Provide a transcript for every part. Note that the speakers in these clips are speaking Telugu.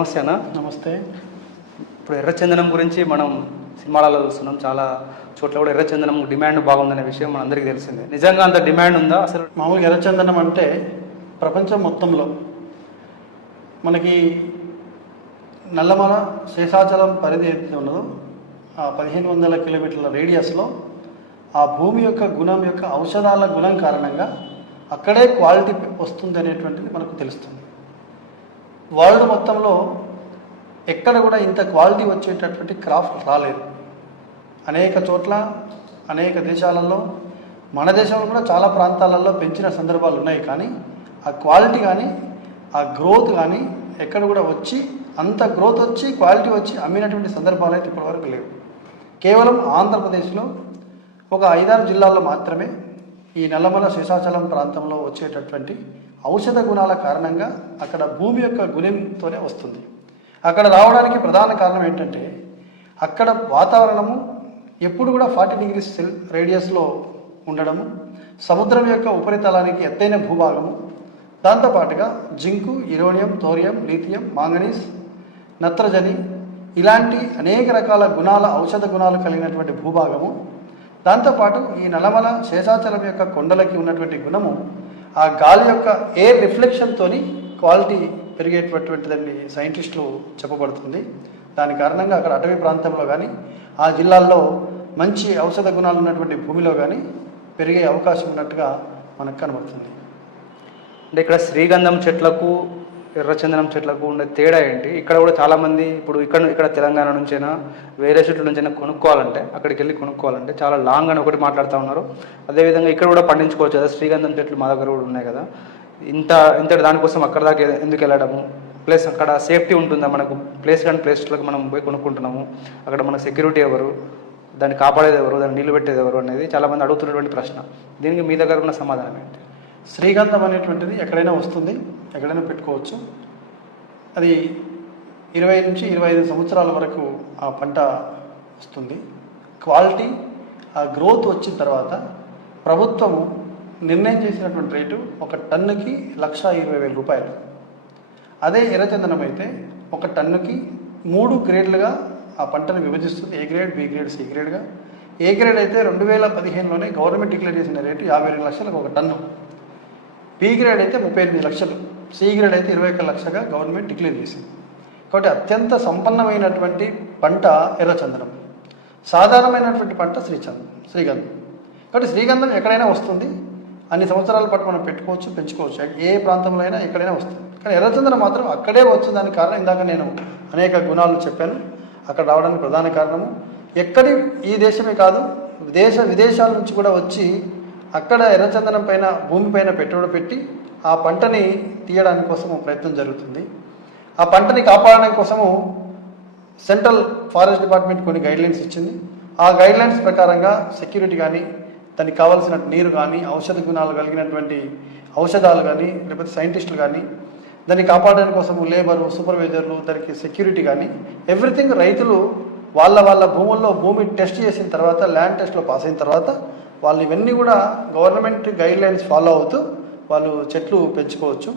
నమస్తే అన్న నమస్తే. ఇప్పుడు ఎర్రచందనం గురించి మనం సినిమాలలో చూస్తున్నాం. చాలా చోట్ల కూడా ఎర్రచందనం డిమాండ్ బాగుందనే విషయం మనందరికీ తెలిసిందే. నిజంగా అంత డిమాండ్ ఉందా? అసలు మామూలుగా ఎర్రచందనం అంటే ప్రపంచం మొత్తంలో మనకి నల్లమల శేషాచలం పరిధి ఏదైతే ఉన్నదో ఆ పదిహేను వందల కిలోమీటర్ల రేడియస్లో ఆ భూమి యొక్క గుణం యొక్క ఔషధాల గుణం కారణంగా అక్కడే క్వాలిటీ వస్తుంది అనేటువంటిది మనకు తెలుస్తుంది. వరల్డ్ మొత్తంలో ఎక్కడ కూడా ఇంత క్వాలిటీ వచ్చేటటువంటి క్రాఫ్ట్ రాలేదు. అనేక చోట్ల అనేక దేశాలలో మన దేశంలో కూడా చాలా ప్రాంతాలలో పెంచిన సందర్భాలు ఉన్నాయి. కానీ ఆ క్వాలిటీ కానీ ఆ గ్రోత్ కానీ ఎక్కడ కూడా వచ్చి అంత గ్రోత్ వచ్చి క్వాలిటీ వచ్చి అమ్మినటువంటి సందర్భాలు అయితే ఇప్పటివరకు లేవు. కేవలం ఆంధ్రప్రదేశ్లో ఒక ఐదారు జిల్లాల్లో మాత్రమే ఈ నల్లమల శేషాచలం ప్రాంతంలో వచ్చేటటువంటి ఔషధ గుణాల కారణంగా అక్కడ భూమి యొక్క గుణంతోనే వస్తుంది. అక్కడ రావడానికి ప్రధాన కారణం ఏంటంటే అక్కడ వాతావరణము ఎప్పుడు కూడా ఫార్టీ డిగ్రీస్ సెల్ రేడియస్లో ఉండడము సముద్రం యొక్క ఉపరితలానికి ఎత్తైన భూభాగము దాంతోపాటుగా జింకు ఇరోనియం థోరియం లీథియం మాంగనీస్ నత్రజని ఇలాంటి అనేక రకాల గుణాల ఔషధ గుణాలు కలిగినటువంటి భూభాగము. దాంతోపాటు ఈ నలమల శేషాచలం యొక్క కొండలకి ఉన్నటువంటి గుణము ఆ గాలి యొక్క ఎయిర్ రిఫ్లెక్షన్తోని క్వాలిటీ పెరిగేటటువంటిదండి సైంటిస్టులు చెప్పబడుతుంది. దాని కారణంగా అక్కడ అటవీ ప్రాంతంలో కానీ ఆ జిల్లాల్లో మంచి ఔషధ గుణాలు ఉన్నటువంటి భూమిలో కానీ పెరిగే అవకాశం ఉన్నట్టుగా మనకు కనబడుతుంది. అంటే ఇక్కడ శ్రీగంధం చెట్లకు ఎర్రచందనం చెట్లకు ఉండే తేడా ఏంటి? ఇక్కడ కూడా చాలామంది ఇప్పుడు ఇక్కడ ఇక్కడ తెలంగాణ నుంచైనా వేరే చెట్ల నుంచైనా కొనుక్కోవాలంటే అక్కడికి వెళ్ళి కొనుక్కోవాలంటే చాలా లాంగ్ అని ఒకటి మాట్లాడుతూ ఉన్నారు. అదేవిధంగా ఇక్కడ కూడా పండించుకోవచ్చు కదా శ్రీగంధం చెట్లు మా దగ్గర కూడా ఉన్నాయి కదా. ఇంత ఇంతటి దానికోసం అక్కడ దాకా ఎందుకు వెళ్ళడము? ప్లస్ అక్కడ సేఫ్టీ ఉంటుందా? మనకు ప్లేస్ కానీ ప్లేస్లకు మనం పోయి కొనుక్కుంటున్నాము. అక్కడ మన సెక్యూరిటీ ఎవరు? దాన్ని కాపాడేది ఎవరు? దాన్ని నీళ్ళు పెట్టేది ఎవరు అనేది చాలామంది అడుగుతున్నటువంటి ప్రశ్న. దీనికి మీ దగ్గర ఉన్న సమాధానం ఏంటి? శ్రీగంధం అనేటువంటిది ఎక్కడైనా వస్తుంది ఎక్కడైనా పెట్టుకోవచ్చు. అది ఇరవై నుంచి ఇరవై ఐదు సంవత్సరాల వరకు ఆ పంట వస్తుంది. క్వాలిటీ ఆ గ్రోత్ వచ్చిన తర్వాత ప్రభుత్వము నిర్ణయం చేసినటువంటి రేటు ఒక టన్నుకి లక్ష ఇరవై వేల రూపాయలు. అదే ఎర్రచందనం అయితే ఒక టన్నుకి మూడు గ్రేడ్లుగా ఆ పంటను విభజిస్తుంది. A grade B grade C గ్రేడ్గా. A grade అయితే రెండు వేల పదిహేనులోనే గవర్నమెంట్ డిక్లేర్ చేసిన రేటు యాభై రెండు లక్షలకు ఒక టన్ను. బి గ్రేడ్ అయితే ముప్పై ఎనిమిది లక్షలు. సి గ్రేడ్ అయితే ఇరవై ఒక్క లక్షగా గవర్నమెంట్ డిక్లేర్ చేసింది. కాబట్టి అత్యంత సంపన్నమైనటువంటి పంట ఎర్రచందనం. సాధారణమైనటువంటి పంట శ్రీచందం శ్రీగంధం. కాబట్టి శ్రీగంధం ఎక్కడైనా వస్తుంది. అన్ని సంవత్సరాల పాటు మనం పెట్టుకోవచ్చు పెంచుకోవచ్చు. ఏ ప్రాంతంలో అయినా ఎక్కడైనా వస్తుంది. కానీ ఎర్రచందనం మాత్రం అక్కడే వచ్చిందానికి కారణం ఇందాక నేను అనేక గుణాలు చెప్పాను. అక్కడ రావడానికి ప్రధాన కారణము ఎక్కడి ఈ దేశమే కాదు దేశ విదేశాల నుంచి కూడా వచ్చి అక్కడ ఎర్రచందనం పైన భూమి పైన పెట్టుబడి పెట్టి ఆ పంటని తీయడానికి కోసము ప్రయత్నం జరుగుతుంది. ఆ పంటని కాపాడడం కోసము సెంట్రల్ ఫారెస్ట్ డిపార్ట్మెంట్ కొన్ని గైడ్లైన్స్ ఇచ్చింది. ఆ గైడ్లైన్స్ ప్రకారంగా సెక్యూరిటీ కానీ దానికి కావాల్సిన నీరు కానీ ఔషధ గుణాలు కలిగినటువంటి ఔషధాలు కానీ లేకపోతే సైంటిస్టులు కానీ దాన్ని కాపాడడానికి కోసము లేబరు సూపర్వైజర్లు దానికి సెక్యూరిటీ కానీ ఎవ్రీథింగ్ రైతులు వాళ్ళ వాళ్ళ భూముల్లో భూమి టెస్ట్ చేసిన తర్వాత ల్యాండ్ టెస్ట్లో పాస్ అయిన తర్వాత వాళ్ళు ఇవన్నీ కూడా గవర్నమెంట్ గైడ్లైన్స్ ఫాలో అవుతూ వాళ్ళు చెట్లు పెంచుకోవచ్చు.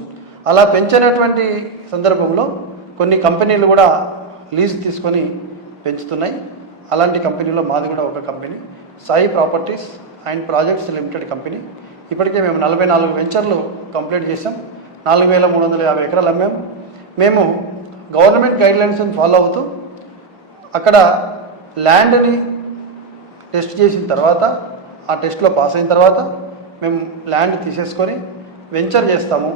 అలా పెంచినటువంటి సందర్భంలో కొన్ని కంపెనీలు కూడా లీజ్ తీసుకొని పెంచుతున్నాయి. అలాంటి కంపెనీలో మాది కూడా ఒక company. Sai properties and projects limited company. ఇప్పటికే మేము నలభై నాలుగు వెంచర్లు కంప్లీట్ చేసాం నాలుగు వేల మూడు వందల యాభై ఎకరాలు అమ్మాం. మేము గవర్నమెంట్ గైడ్లైన్స్ని ఫాలో అవుతూ అక్కడ ల్యాండ్ని టెస్ట్ చేసిన తర్వాత ఆ టెస్ట్లో పాస్ అయిన తర్వాత మేము ల్యాండ్ తీసేసుకొని వెంచర్ చేస్తాము.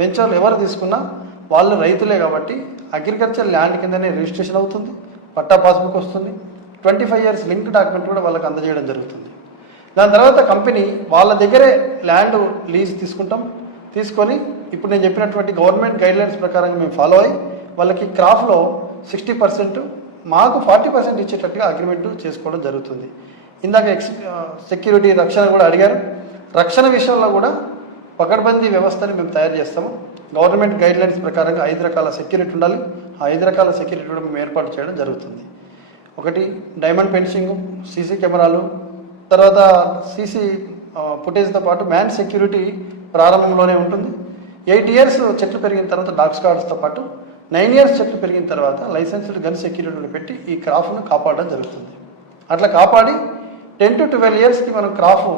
వెంచర్లు ఎవరు తీసుకున్నా వాళ్ళు రైతులే కాబట్టి అగ్రికల్చర్ ల్యాండ్ కిందనే రిజిస్ట్రేషన్ అవుతుంది పట్టా పాస్బుక్ వస్తుంది. Twenty five years link document కూడా వాళ్ళకి అందజేయడం జరుగుతుంది. దాని తర్వాత కంపెనీ వాళ్ళ దగ్గరే ల్యాండ్ లీజ్ తీసుకుంటాం. తీసుకొని ఇప్పుడు నేను చెప్పినటువంటి గవర్నమెంట్ గైడ్లైన్స్ ప్రకారం మేము ఫాలో అయ్యి వాళ్ళకి క్రాఫ్లో సిక్స్టీ పర్సెంట్ మాకు ఫార్టీ పర్సెంట్ ఇచ్చేటట్టుగా అగ్రిమెంట్ చేసుకోవడం జరుగుతుంది. ఇందాక ఎక్స్ సెక్యూరిటీ రక్షణ కూడా అడిగారు. రక్షణ విషయంలో కూడా పకడ్బందీ వ్యవస్థని మేము తయారు చేస్తాము. గవర్నమెంట్ గైడ్లైన్స్ ప్రకారంగా ఐదు రకాల సెక్యూరిటీ ఉండాలి. ఆ ఐదు రకాల సెక్యూరిటీ కూడా మేము ఏర్పాటు చేయడం జరుగుతుంది. ఒకటి డైమండ్ ఫెన్సింగ్ సీసీ కెమెరాలు తర్వాత సీసీ ఫుటేజ్తో పాటు మ్యాన్ సెక్యూరిటీ ప్రారంభంలోనే ఉంటుంది. ఎయిట్ ఇయర్స్ చెట్లు పెరిగిన తర్వాత డాగ్ కార్డ్స్తో పాటు నైన్ ఇయర్స్ చెట్లు పెరిగిన తర్వాత లైసెన్స్డ్ గన్ సెక్యూరిటీలు పెట్టి ఈ క్రాఫ్ను కాపాడడం జరుగుతుంది. అట్లా కాపాడి టెన్ టు ట్వెల్వ్ ఇయర్స్కి మనం క్రాఫ్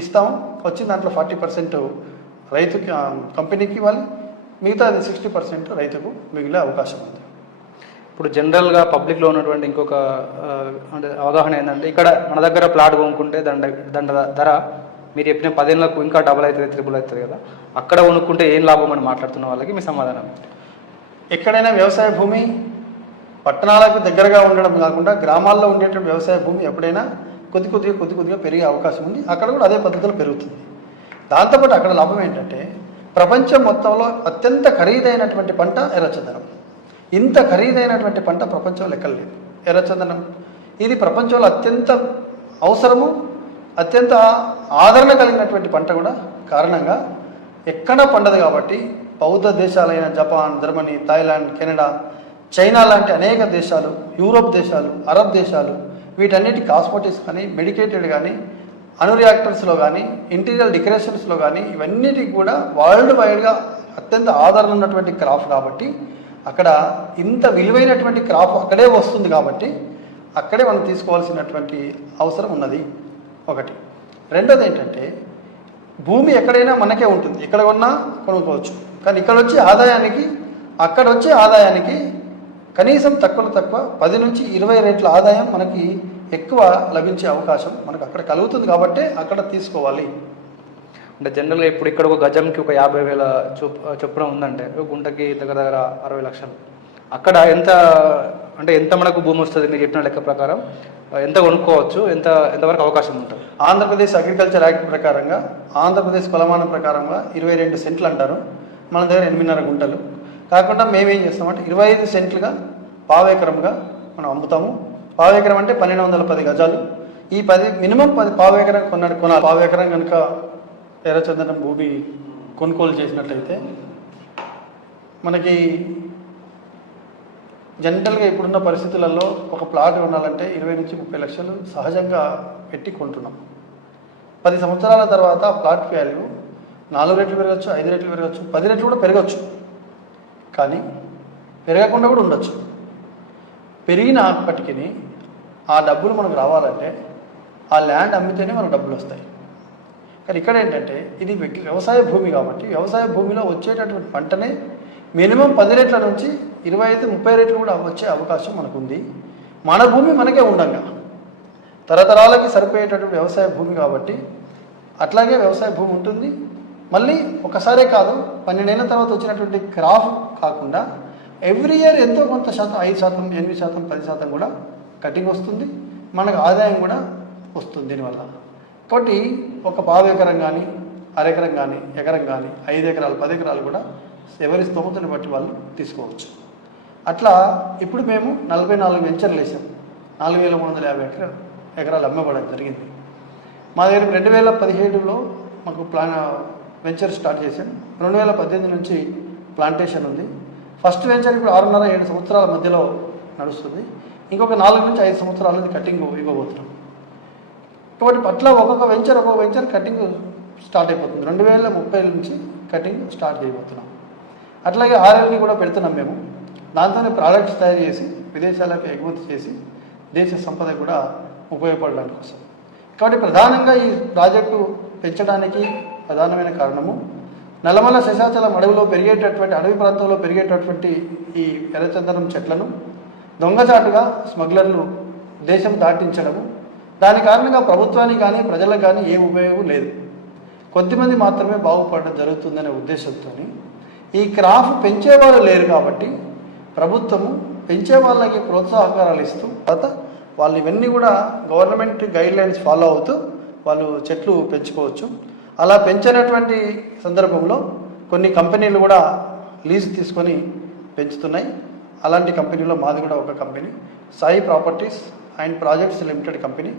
ఇస్తాం వచ్చిన దాంట్లో ఫార్టీ పర్సెంట్ రైతుకి కంపెనీకి ఇవ్వాలి. మిగతా అది సిక్స్టీ పర్సెంట్ రైతుకు మిగిలే అవకాశం ఉంది. ఇప్పుడు జనరల్గా పబ్లిక్లో ఉన్నటువంటి ఇంకొక అంటే అవగాహన ఏంటంటే ఇక్కడ మన దగ్గర ప్లాట్ కొనుక్కుంటే దండ దండ ధర మీరు చెప్పిన పదేళ్ళకు ఇంకా డబుల్ అవుతుంది త్రిబుల్ అవుతుంది కదా. అక్కడ కొనుక్కుంటే ఏం లాభం అని మాట్లాడుతున్న వాళ్ళకి మీ సమాధానం. ఎక్కడైనా వ్యవసాయ భూమి పట్టణాలకు దగ్గరగా ఉండడం కాకుండా గ్రామాల్లో ఉండేటువంటి వ్యవసాయ భూమి ఎప్పుడైనా కొద్ది కొద్దిగా కొద్ది కొద్దిగా పెరిగే అవకాశం ఉంది. అక్కడ కూడా అదే పద్ధతిలో పెరుగుతుంది. దాంతోపాటు అక్కడ లాభం ఏంటంటే ప్రపంచం మొత్తంలో అత్యంత ఖరీదైనటువంటి పంట ఎర్రచందనం. ఇంత ఖరీదైనటువంటి పంట ప్రపంచంలో ఎక్కడలేదు ఎర్రచందనం. ఇది ప్రపంచంలో అత్యంత అవసరము అత్యంత ఆదరణ కలిగినటువంటి పంట కూడా కారణంగా ఎక్కడ పండదు కాబట్టి బౌద్ధ దేశాలైన Japan Germany Thailand Canada China లాంటి అనేక దేశాలు యూరోప్ దేశాలు అరబ్ దేశాలు వీటన్నిటి కాస్మోటిక్స్ కానీ మెడికేటెడ్ కానీ అనురియాక్టర్స్లో కానీ ఇంటీరియర్ డెకరేషన్స్లో కానీ ఇవన్నిటికి కూడా వరల్డ్ వైడ్గా అత్యంత ఆదరణ ఉన్నటువంటి క్రాఫ్ట్ కాబట్టి అక్కడ ఇంత విలువైనటువంటి క్రాఫ్ అక్కడే వస్తుంది కాబట్టి అక్కడే మనం తీసుకోవాల్సినటువంటి అవసరం ఉన్నది ఒకటి. రెండోది ఏంటంటే భూమి ఎక్కడైనా మనకే ఉంటుంది. ఎక్కడ కొన్నా కొనుక్కోవచ్చు. కానీ ఇక్కడ వచ్చే ఆదాయానికి అక్కడ వచ్చే ఆదాయానికి కనీసం తక్కువ తక్కువ పది నుంచి ఇరవై రెట్ల ఆదాయం మనకి ఎక్కువ లభించే అవకాశం మనకు అక్కడ కలుగుతుంది కాబట్టి అక్కడ తీసుకోవాలి. అంటే జనరల్గా ఇప్పుడు ఇక్కడ ఒక గజంకి ఒక యాభై వేల చొప్ చొప్పున ఉందంటే గుంటకి దగ్గర దగ్గర అరవై లక్షలు. అక్కడ ఎంత అంటే ఎంత మనకు భూమి వస్తుంది మీరు చెప్పిన లెక్క ప్రకారం? ఎంత కొనుక్కోవచ్చు? ఎంత ఎంతవరకు అవకాశం ఉంటుంది? ఆంధ్రప్రదేశ్ అగ్రికల్చర్ యాక్ట్ ప్రకారంగా ఆంధ్రప్రదేశ్ కొలమానం ప్రకారంగా ఇరవై రెండు సెంట్లు అంటారు మన దగ్గర ఎనిమిదిన్నర గుంటలు. కాకుండా మేమేం చేస్తామంటే ఇరవై ఐదు సెంట్లుగా పావేకరంగా మనం అమ్ముతాము. పావేకరం అంటే పన్నెండు వందల పది గజాలు. ఈ పది మినిమం పది పావేకరం కొన్నాడు కొనాలి. పావేకరం కనుక ఎర్రచందనం భూమి కొనుగోలు చేసినట్లయితే మనకి జనరల్గా ఇప్పుడున్న పరిస్థితులలో ఒక ప్లాట్ కొనాలంటే ఇరవై నుంచి ముప్పై లక్షలు సహజంగా పెట్టి కొంటున్నాం. పది సంవత్సరాల తర్వాత ఆ ప్లాట్ వాల్యూ నాలుగు రెట్లు పెరగచ్చు ఐదు రెట్లు పెరగచ్చు పది రెట్లు కూడా పెరగచ్చు. కానీ పెరగకుండా కూడా ఉండొచ్చు. పెరిగినప్పటికీ ఆ డబ్బులు మనకు రావాలంటే ఆ ల్యాండ్ అమ్మితేనే మనకు డబ్బులు వస్తాయి. కానీ ఇక్కడ ఏంటంటే ఇది వ్యవసాయ భూమి కాబట్టి వ్యవసాయ భూమిలో వచ్చేటటువంటి పంటనే మినిమం పది రేట్ల నుంచి ఇరవై ఐదు ముప్పై రేట్లు కూడా వచ్చే అవకాశం మనకుంది. మన భూమి మనకే ఉండంగా. తరతరాలకి సరిపోయేటటువంటి వ్యవసాయ భూమి కాబట్టి అట్లాగే వ్యవసాయ భూమి ఉంటుంది. మళ్ళీ ఒకసారే కాదు పన్నెండేళ్ళ తర్వాత వచ్చినటువంటి క్రాఫ్ కాకుండా ఎవ్రీ ఇయర్ ఎంతో కొంత శాతం ఐదు శాతం ఎనిమిది శాతం పది శాతం కూడా కటింగ్ వస్తుంది. మనకు ఆదాయం కూడా వస్తుంది దీనివల్ల. కాబట్టి ఒక పావు ఎకరం కానీ అరెకరం కానీ ఎకరం కానీ ఐదు ఎకరాలు పది ఎకరాలు కూడా ఎవరి స్తోమతను బట్టి వాళ్ళు తీసుకోవచ్చు. అట్లా ఇప్పుడు మేము నలభై నాలుగు వెంచర్లు వేసాం. నాలుగు వేల మూడు వందల యాభై ఎకరాలు ఎకరాలు అమ్మబడడం జరిగింది. మా దగ్గర రెండు వేల పదిహేడులో మాకు ప్లాన్ వెంచర్ స్టార్ట్ చేశాను రెండు వేల పద్దెనిమిది నుంచి ప్లాంటేషన్ ఉంది. ఫస్ట్ వెంచర్ ఇప్పుడు ఆరున్నర ఏడు సంవత్సరాల మధ్యలో నడుస్తుంది. ఇంకొక నాలుగు నుంచి ఐదు సంవత్సరాలు కటింగ్ ఇవ్వబోతున్నాం. కాబట్టి పట్ల ఒక్కొక్క వెంచర్ ఒక్కొక్క వెంచర్ కటింగ్ స్టార్ట్ అయిపోతుంది. రెండు వేల ముప్పై నుంచి కటింగ్ స్టార్ట్ చేయబోతున్నాం. అట్లాగే ఆర్ఎల్ని కూడా పెడుతున్నాం మేము. దాంతోనే ప్రోడక్ట్స్ తయారు చేసి విదేశాలకు ఎగుమతి చేసి దేశ సంపద కూడా ఉపయోగపడడానికి కోసం. కాబట్టి ప్రధానంగా ఈ ప్రాజెక్టు పెంచడానికి ప్రధానమైన కారణము. నల్లమల శశాచలం అడవిలో పెరిగేటటువంటి అడవి ప్రాంతంలో పెరిగేటటువంటి ఈ ఎర్రచందనం చెట్లను దొంగచాటుగా స్మగ్లర్లు దేశం దాటించడము. దాని కారణంగా ప్రభుత్వానికి కానీ ప్రజలకు కానీ ఏ ఉపయోగం లేదు. కొద్దిమంది మాత్రమే బాగుపడడం జరుగుతుందనే ఉద్దేశంతో ఈ క్రాఫ్ పెంచేవాళ్ళు లేరు కాబట్టి ప్రభుత్వము పెంచే వాళ్ళకి ప్రోత్సాహకారాలు ఇస్తూ తర్వాత వాళ్ళు ఇవన్నీ కూడా గవర్నమెంట్ గైడ్ లైన్స్ ఫాలో అవుతూ వాళ్ళు చెట్లు పెంచుకోవచ్చు. అలా పెంచినటువంటి సందర్భంలో కొన్ని కంపెనీలు కూడా లీజ్ తీసుకొని పెంచుతున్నాయి. అలాంటి కంపెనీలో మాది కూడా ఒక company Sai properties and projects limited company.